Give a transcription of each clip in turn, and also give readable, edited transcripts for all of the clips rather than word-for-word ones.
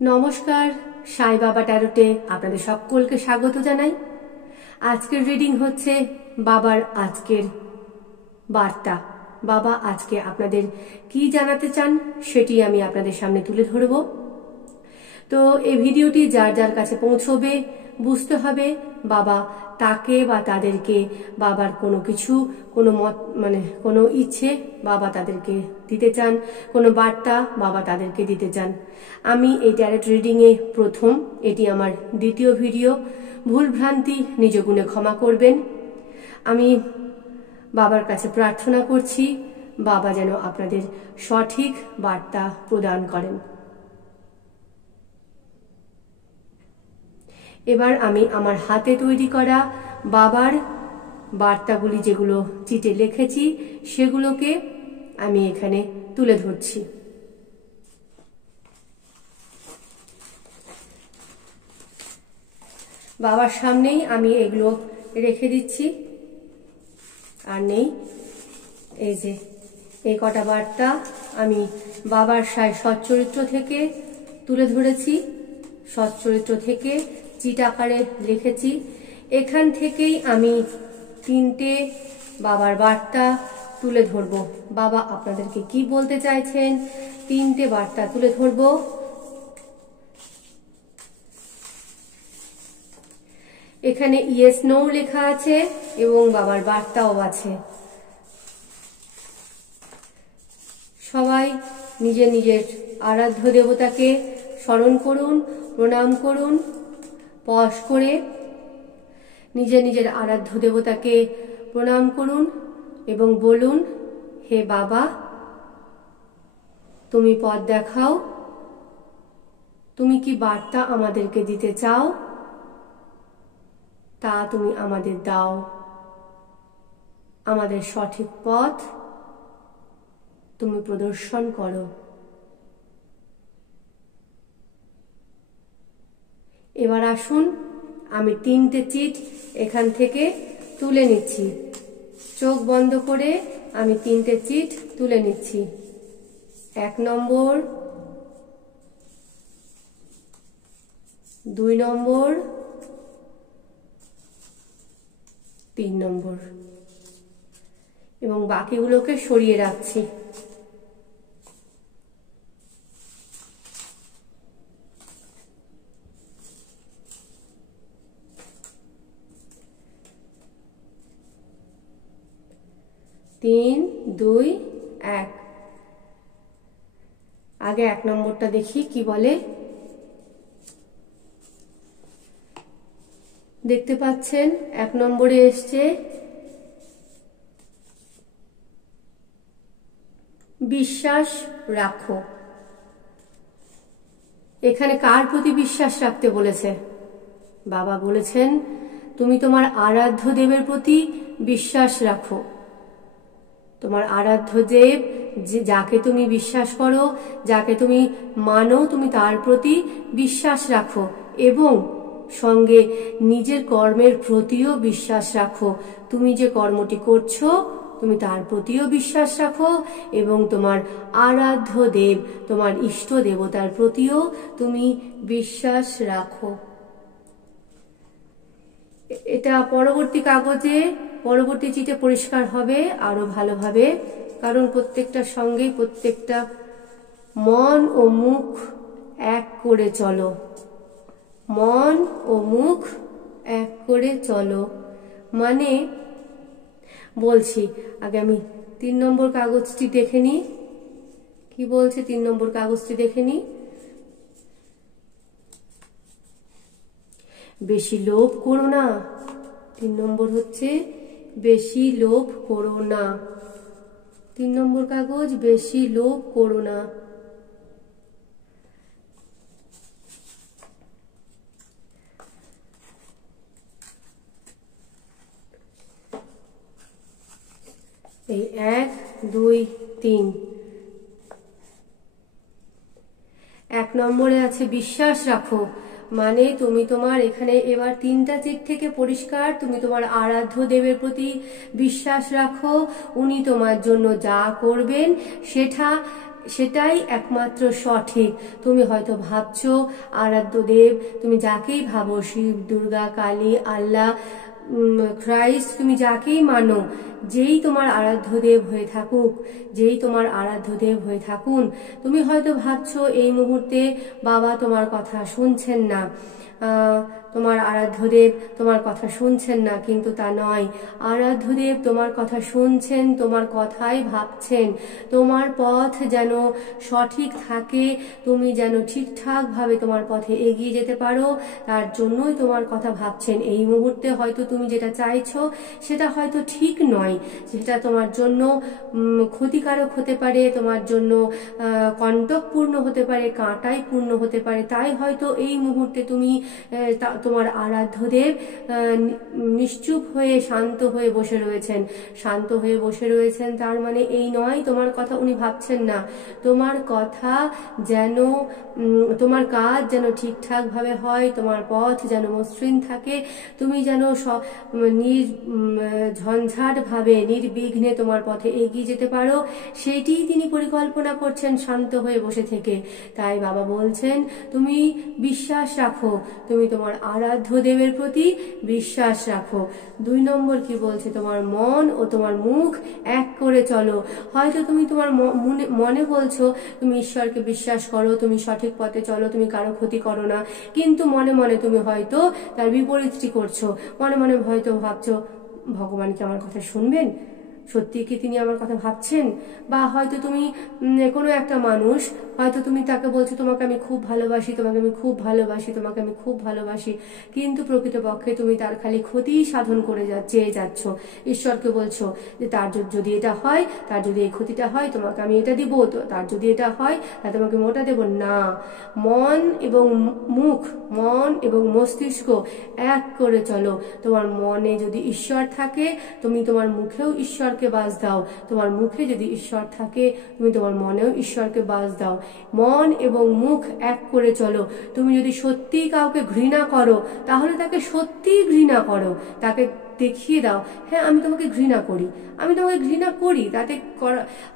নমস্কার, সাই বাবা ট্যারোটে আপনাদের সকলকে স্বাগত জানাই। আজকের রিডিং হচ্ছে বাবার আজকের বার্তা। বাবা আজকে আপনাদের কি জানাতে চান সেটি আমি আপনাদের সামনে তুলে ধরব। তো এই ভিডিওটি যার যার কাছে পৌঁছবে বুঝতে হবে বাবা তাকে বা তাদেরকে বাবার কোনো কিছু কোনো মত কোনো ইচ্ছে বাবা তাদেরকে দিতে চান, কোনো বার্তা বাবা তাদেরকে দিতে চান। আমি এই ট্যারোট রিডিংয়ে প্রথম, এটি আমার দ্বিতীয় ভিডিও। ভুল ভ্রান্তি নিজ গুণে ক্ষমা করবেন। আমি বাবার কাছে প্রার্থনা করছি বাবা যেন আপনাদের সঠিক বার্তা প্রদান করেন। এবার আমি আমার হাতে তৈরি করা বাবার বার্তাগুলি যেগুলো চিঠে লিখেছি সেগুলোকে আমি এখানে তুলে ধরছি। বাবার সামনেই আমি এগুলো রেখে দিচ্ছি। আর নেই, এই যে এই কটা বার্তা আমি বাবার সচ্চরিত্র থেকে তুলে ধরেছি, সচ্চরিত্র থেকে চিট আকারে লিখেছি। এখান থেকেই আমি তিনটে বাবার বার্তা তুলে ধরব। বাবা আপনাদেরকে কি বলতে চাইছেন তিনটে বার্তা তুলে ধরব। এখানে ইয়েস নো লেখা আছে এবং বাবার বার্তাও আছে। সবাই নিজের নিজের আরাধ্য দেবতাকে স্মরণ করুন, প্রণাম করুন। পজ করে নিজের নিজের আরাধ্য দেবতাকে প্রণাম করুন এবং বলুন, হে বাবা, তুমি পথ দেখাও। তুমি কি বার্তা আমাদেরকে দিতে চাও তা তুমি আমাদের দাও। আমাদের সঠিক পথ তুমি প্রদর্শন করো। এবার আসুন, আমি তিনটে চিট এখান থেকে তুলে নিচ্ছি। চোখ বন্ধ করে আমি তিনটে চিট তুলে নিচ্ছি। 1 নম্বর, 2 নম্বর, 3 নম্বর এবং বাকিগুলোকে সরিয়ে রাখছি। তিন, 2, 1। আগে 1 নম্বরটা দেখি কি বলে। দেখতে পাচ্ছেন 1 নম্বরে এসছে বিশ্বাস রাখো। এখানে কার প্রতি বিশ্বাস রাখতে বলেছে? বাবা বলেছেন তুমি তোমার আরাধ্য দেবের প্রতি বিশ্বাস রাখো। তোমার আরাধ্য দেব যাকে তুমি বিশ্বাস করো, যাকে তুমি মানো, তুমি তার প্রতি বিশ্বাস রাখো এবং সঙ্গে নিজের কর্মের প্রতিও বিশ্বাস রাখো। তুমি যে কর্মটি করছো তুমি তার প্রতিও বিশ্বাস রাখো এবং তোমার আরাধ্য দেব, তোমার ইষ্ট দেবতার প্রতিও তুমি বিশ্বাস রাখো। এটা পরবর্তী কাগজে, পরবর্তী চিঠে পরিষ্কার হবে আরো ভালোভাবে, কারণ প্রত্যেকটার সঙ্গেই প্রত্যেকটা মন ও মুখ এক করে চলো। মন ও মুখ এক করে চলো মানে বলছি, আগে আমি 3 নম্বর কাগজটি দেখে নিই কি বলছে। 3 নম্বর কাগজটি দেখে নিই। বেশি লোভ করো না। 3 নম্বর হচ্ছে বেশি লোভ করো না। 3 নম্বর কাগজ, বেশি লোভ করো না। এই 1, 2, 3। 1 নম্বরে আছে বিশ্বাস রাখো মানে তুমি তোমার এখানে এবার 3টা চিট থেকে পরিষ্কার, তুমি তোমার আরাধ্য দেবের প্রতি বিশ্বাস রাখো। উনি তোমার জন্য যা করবেন সেটা সেটাই একমাত্র সঠিক। তুমি হয়তো ভাবছো আরাধ্য দেব, তুমি যাকেই ভাবো, শিব, দুর্গা, কালী, আল্লাহ, খ্রাইস্ট, তুমি যাকেই মানো, যেই তোমার আরাধ্য দেব হয়ে থাকুক, যেই তোমার আরাধ্য দেব হয়ে থাকুন, তুমি হয়তো ভাবছো এই মুহূর্তে বাবা তোমার কথা শুনছেন না, তোমার আরাধ্যদেব তোমার কথা শুনছেন না, কিন্তু তা নয়। আরাধ্যদেব তোমার কথা শুনছেন, তোমার কথাই ভাবছেন, তোমার পথ যেন সঠিক থাকে, তুমি যেন ঠিকঠাকভাবে তোমার পথে এগিয়ে যেতে পারো, তার জন্যই তোমার কথা ভাবছেন। এই মুহূর্তে হয়তো তুমি যেটা চাইছো সেটা হয়তো ঠিক নয়, সেটা তোমার জন্য ক্ষতিকারক হতে পারে, তোমার জন্য কণ্টকপূর্ণ হতে পারে, কাঁটাই পূর্ণ হতে পারে। তাই হয়তো এই মুহূর্তে তুমি তোমার আরাধ্যদেব নিশ্চুপ হয়ে শান্ত হয়ে বসে রয়েছেন। শান্ত হয়ে বসে রয়েছেন তার মানে এই নয় তোমার কথা উনি ভাবছেন না। তোমার কথা যেন, তোমার কাজ যেন ঠিকঠাক ভাবে হয়, তোমার পথ যেন মসৃণ থাকে, তুমি যেন ঝঞ্ঝাট ভাবে নির্বিঘ্নে তোমার পথে এগিয়ে যেতে পারো, সেইটিই তিনি পরিকল্পনা করছেন শান্ত হয়ে বসে থেকে। তাই বাবা বলছেন তুমি বিশ্বাস রাখো, তুমি তোমার আরাধ্য দেবের প্রতি বিশ্বাস রাখো। 2 নম্বর কি বলছে, তোমার মন ও তোমার মুখ এক করে চলো। হয়তো তুমি তোমার মনে বলছো তুমি ঈশ্বরকে বিশ্বাস করো, তুমি সঠিক পথে চলো, তুমি কারো ক্ষতি করো না, কিন্তু মনে মনে তুমি হয়তো তার বিপরীতটি করছো। মনে মনে হয়তো ভাবছো ভগবান কি আমার কথা শুনবেন, সত্যি কি তিনি আমার কথা ভাবছেন। বা হয়তো তুমি কোনো একটা মানুষ, হয়তো তুমি তাকে বলছো তোমাকে আমি খুব ভালোবাসি, তোমাকে আমি খুব ভালোবাসি, তোমাকে আমি খুব ভালোবাসি, কিন্তু প্রকৃতপক্ষে তুমি তার খালি ক্ষতি সাধন করে চেয়ে যাচ্ছ। ঈশ্বরকে বলছো যে তার যদি এটা হয়, তার যদি এই ক্ষতিটা হয় তোমাকে আমি এটা দিব, তো তার যদি এটা হয় তা তোমাকে মোটা দেব না। মন এবং মুখ, মন এবং মস্তিষ্ক এক করে চলো। তোমার মনে যদি ঈশ্বর থাকে তুমি তোমার মুখেও ঈশ্বরকে বাস দাও, তোমার মুখে যদি ঈশ্বর থাকে তুমি তোমার মনেও ঈশ্বরকে বাস দাও। মন এবং মুখ এক করে চলো। তুমি যদি সত্যি কাউকে ঘৃণা করো তাহলে তাকে সত্যিই ঘৃণা করো, তাকে দেখিয়ে দাও হ্যাঁ আমি তোমাকে ঘৃণা করি, আমি তোমাকে ঘৃণা করি, তাতে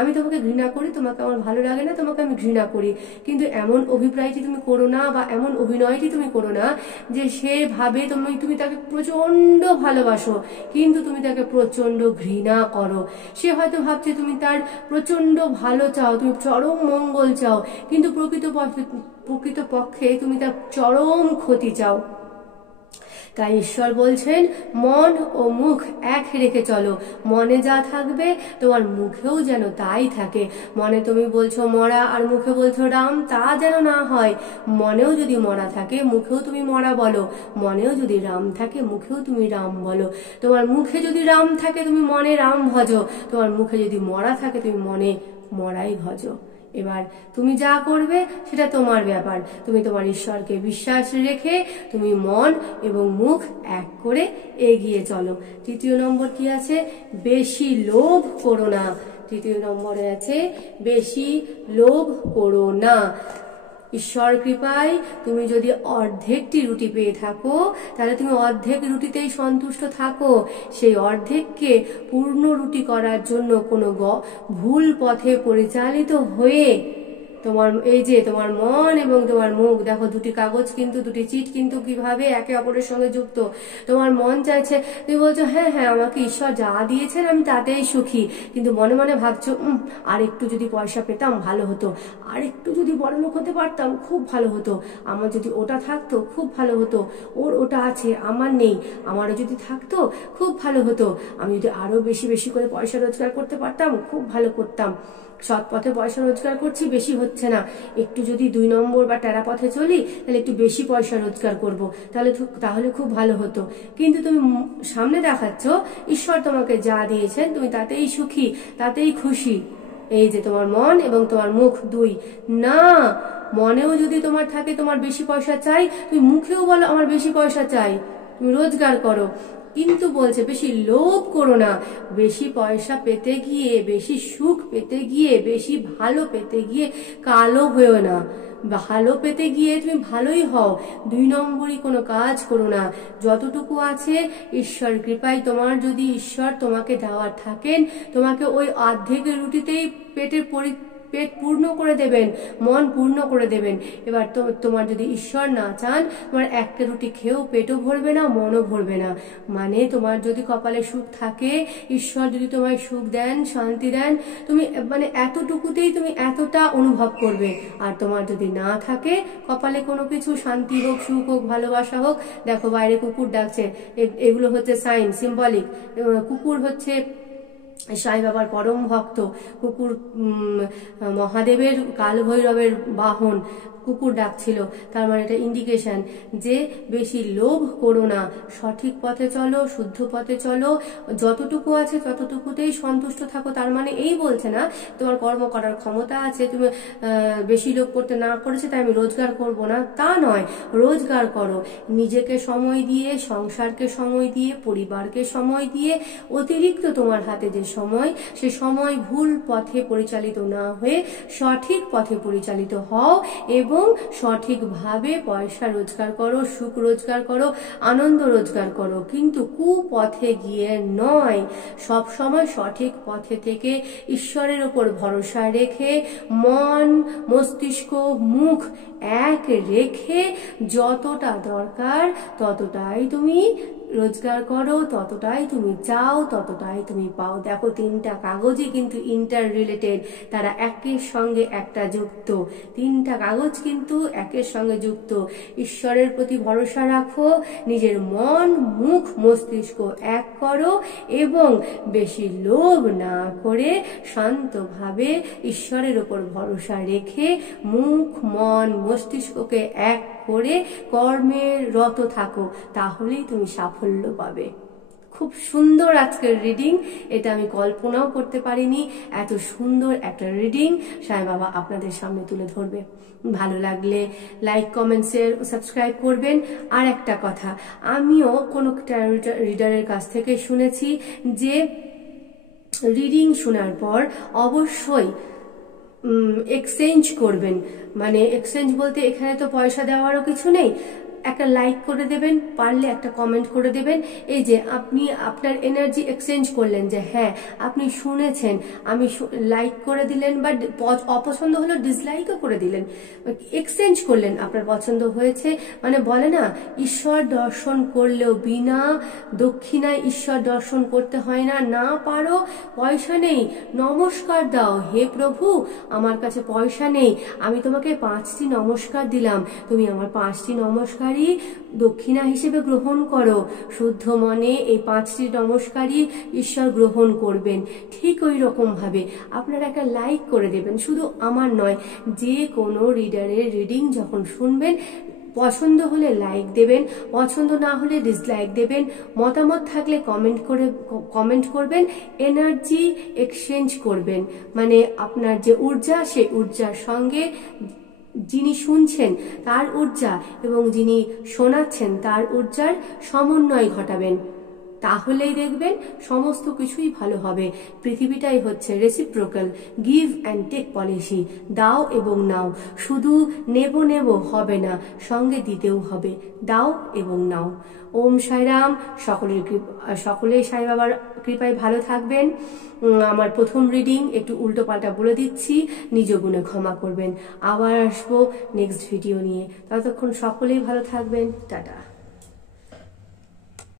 আমি তোমাকে ঘৃণা করি, তোমাকে আমার ভালো লাগে না, তোমাকে আমি ঘৃণা করি। কিন্তু এমন অভিপ্রায়টি তুমি করো না, বা এমন অভিনয়টি তুমি করো না যে সে ভাবে তুমি তাকে প্রচন্ড ভালোবাসো কিন্তু তুমি তাকে প্রচন্ড ঘৃণা করো। সে হয়তো ভাবছে তুমি তার প্রচন্ড ভালো চাও, তুমি চরম মঙ্গল চাও, কিন্তু প্রকৃতপক্ষে তুমি তার চরম ক্ষতি চাও। তাই ঈশ্বর বলছেন মন ও মুখ এক রেখে চলো। মনে যা থাকবে তোমার মুখেও যেন তাই থাকে। মনে তুমি বলছো মরা আর মুখে বলছো রাম, তা যেন না হয়। মনেও যদি মরা থাকে মুখেও তুমি মরা বলো, মনেও যদি রাম থাকে মুখেও তুমি রাম বলো। তোমার মুখে যদি রাম থাকে তুমি মনে রাম ভজো, তোমার মুখে যদি মরা থাকে তুমি মনে মরাই ভজো। এবার তুমি যা করবে সেটা তোমার ব্যাপার। তুমি তোমার ঈশ্বরকে বিশ্বাস রেখে তুমি মন এবং মুখ এক করে এগিয়ে চলো। 3 নম্বর কি আছে, বেশি লোভ করো না। 3 নম্বরে আছে বেশি লোভ করো না। ঈশ্বর কৃপায় তুমি যদি অর্ধেকটি রুটি পেয়ে থাকো তাহলে তুমি অর্ধেক রুটিতেই সন্তুষ্ট থাকো। সেই অর্ধেককে পূর্ণ রুটি করার জন্য কোনো ভুল পথে পরিচালিত হয়ে তোমার এই যে তোমার মন এবং তোমার মুখ, দেখো দুটি কাগজ কিন্তু, দুটি চিট কিন্তু কিভাবে একে অপরের সঙ্গে যুক্ত। তোমার মন চাইছে, তুমি বলছো হ্যাঁ হ্যাঁ আমাকে ঈশ্বর যা দিয়েছেন আমি তাতেই সুখী, কিন্তু মনে মনে ভাবছো আর একটু যদি পয়সা পেতাম ভালো হতো, আর একটু যদি বড়লোক হতে পারতাম খুব ভালো হতো, আমার যদি ওটা থাকতো খুব ভালো হতো, ওর ওটা আছে আমার নেই, আমারও যদি থাকতো খুব ভালো হতো, আমি যদি আরো বেশি বেশি করে পয়সা রোজগার করতে পারতাম খুব ভালো করতাম। সৎ পথে পয়সা রোজগার করছি বেশি হচ্ছে না, একটু যদি 2 নম্বর বা টেরা পথে চলি তাহলে একটু বেশি পয়সা রোজগার করব, তাহলে খুব ভালো হতো। কিন্তু তুমি সামনে দেখাচ্ছ ঈশ্বর তোমাকে যা দিয়েছেন তুমি তাতেই সুখী, তাতেই খুশি। এই যে তোমার মন এবং তোমার মুখ 2 না। মনেও যদি তোমার থাকে তোমার বেশি পয়সা চাই, তুমি মুখেও বলো আমার বেশি পয়সা চাই, তুমি রোজগার করো, কিন্তু বলছে বেশি লোভ করো না। বেশি পয়সা পেতে গিয়ে, বেশি সুখ পেতে গিয়ে, বেশি ভালো পেতে গিয়ে কালো হয়েও না। ভালো পেতে গিয়ে তুমি ভালোই হও, 2 নম্বরই কোনো কাজ করো না। যতটুকু আছে ঈশ্বর কৃপায়, তোমার যদি ঈশ্বর তোমাকে দেওয়ার থাকেন তোমাকে ওই অর্ধেক রুটিতেই পেট পূর্ণ করে দেবেন, মন পূর্ণ করে দেবেন। এবার তো তোমার যদি ঈশ্বর না চান, তোমার একটা রুটি খেয়েও পেটও ভরবে না, মনও ভরবে না। মানে তোমার যদি কপালে সুখ থাকে, ঈশ্বর যদি তোমায় সুখ দেন, শান্তি দেন, তুমি মানে এতটুকুতেই তুমি এতটা অনুভব করবে। আর তোমার যদি না থাকে কপালে কোনো কিছু, শান্তি হোক, সুখ হোক, ভালোবাসা হোক, দেখো বাইরে কুকুর ডাকছে, এগুলো হচ্ছে সাইন, সিম্বলিক। কুকুর হচ্ছে সাই বাবার পরম ভক্ত। কুকুর মহাদেবের, কাল ভৈরবের বাহন। কুকুর ডাকছিল, তার মানে এটা ইন্ডিকেশন যে বেশি লোভ করো না, সঠিক পথে চলো, শুদ্ধ পথে চলো, যতটুকু আছে ততটুকুতেই সন্তুষ্ট থাকো। তার মানে এই বলছে না তোমার কর্ম করার ক্ষমতা আছে, তুমি বেশি লোভ করতে না করেছে তাই আমি রোজগার করব না, তা নয়। রোজগার করো, নিজেকে সময় দিয়ে, সংসারকে সময় দিয়ে, পরিবারকে সময় দিয়ে, অতিরিক্ত তোমার হাতে যে সময়, সে সময় ভুল পথে পরিচালিত না হয়ে সঠিক পথে পরিচালিত হও এবং সঠিকভাবে পয়সা রোজগার করো, সুখ রোজগার করো, আনন্দ রোজগার করো, কিন্তু কুপথে গিয়ে নয়। সব সময় সঠিক পথে থেকে ঈশ্বরের উপর ভরসা রেখে, মন, মস্তিষ্ক, মুখ এক রেখে যতটা দরকার ততটাই তুমি রোজগার করো, ততটাই তুমি চাও, ততটাই তুমি পাও। দেখো তিনটা কাগজই কিন্তু ইন্টার রিলেটেড, তারা একের সঙ্গে একটা যুক্ত। তিনটা কাগজ কিন্তু একের সঙ্গে যুক্ত। ঈশ্বরের প্রতি ভরসা রাখো, নিজের মন, মুখ, মস্তিষ্ক এক করো এবং বেশি লোভ না করে শান্তভাবে ঈশ্বরের উপর ভরসা রেখে মুখ, মন, মস্তিষ্ককে এক করে কর্মের রত থাকো, তাহলেই তুমি সাফল্য পাবে। খুব সুন্দর আজকের রিডিং, এটা আমি কল্পনাও করতে পারিনি এত সুন্দর একটা রিডিং সাই বাবা আপনাদের সামনে তুলে ধরবে। ভালো লাগলে লাইক, কমেন্ট, শেয়ার, সাবস্ক্রাইব করবেন। আর একটা কথা, আমিও কোনো রিডারের কাছ থেকে শুনেছি যে রিডিং শোনার পর অবশ্যই এক্সচেঞ্জ করবেন। মানে এক্সচেঞ্জ বলতে এখানে তো পয়সা দেওয়ারও কিছু নেই, একটা লাইক করে দেবেন, পারলে একটা কমেন্ট করে দেবেন। এই যে আপনি আপনার এনার্জি এক্সচেঞ্জ করলেন, যে হ্যাঁ আপনি শুনেছেন, আমি লাইক করে দিলেন, বা অপছন্দ হলো ডিসলাইকও করে দিলেন, এক্সচেঞ্জ করলেন। আপনার পছন্দ হয়েছে, মানে বলে না ঈশ্বর দর্শন করলেও বিনা দক্ষিণায় ঈশ্বর দর্শন করতে হয় না। না পারো, পয়সা নেই, নমস্কার দাও, হে প্রভু আমার কাছে পয়সা নেই, আমি তোমাকে 5টি নমস্কার দিলাম, তুমি আমার 5টি নমস্কার দক্ষিণা হিসেবে গ্রহণ করো। শুদ্ধ মনে এই 5টি নমস্কারই ঈশ্বর গ্রহণ করবেন। ঠিক ওই রকম ভাবে আপনারা একটা লাইক করে দেবেন, শুধু আমার নয়, যে কোনো রিডারের রিডিং যখন শুনবেন, পছন্দ হলে লাইক দেবেন, পছন্দ না হলে ডিসলাইক দেবেন, মতামত থাকলে কমেন্ট করবেন, এনার্জি এক্সচেঞ্জ করবেন। মানে আপনার যে ঊর্জা, সেই ঊর্জার সঙ্গে যিনি শুনছেন তার ঊর্জা এবং যিনি শোনাচ্ছেন তার ঊর্জার সমন্বয় ঘটাবেন, তাহলেই দেখবেন সমস্ত কিছুই ভালো হবে। পৃথিবীটাই হচ্ছে reciprocal, give and take policy, দাও এবং নাও। শুধু নেব হবে না, সঙ্গে দিতেও হবে, দাও এবং নাও। ওম সাইরাম। সকলেই সাই বাবার কৃপায় ভালো থাকবেন। আমার প্রথম রিডিং একটু উল্টো পাল্টা বলে দিচ্ছি, নিজ গুণে ক্ষমা করবেন। আবার আসবো নেক্সট ভিডিও নিয়ে, ততক্ষণ সকলেই ভালো থাকবেন। টাটা।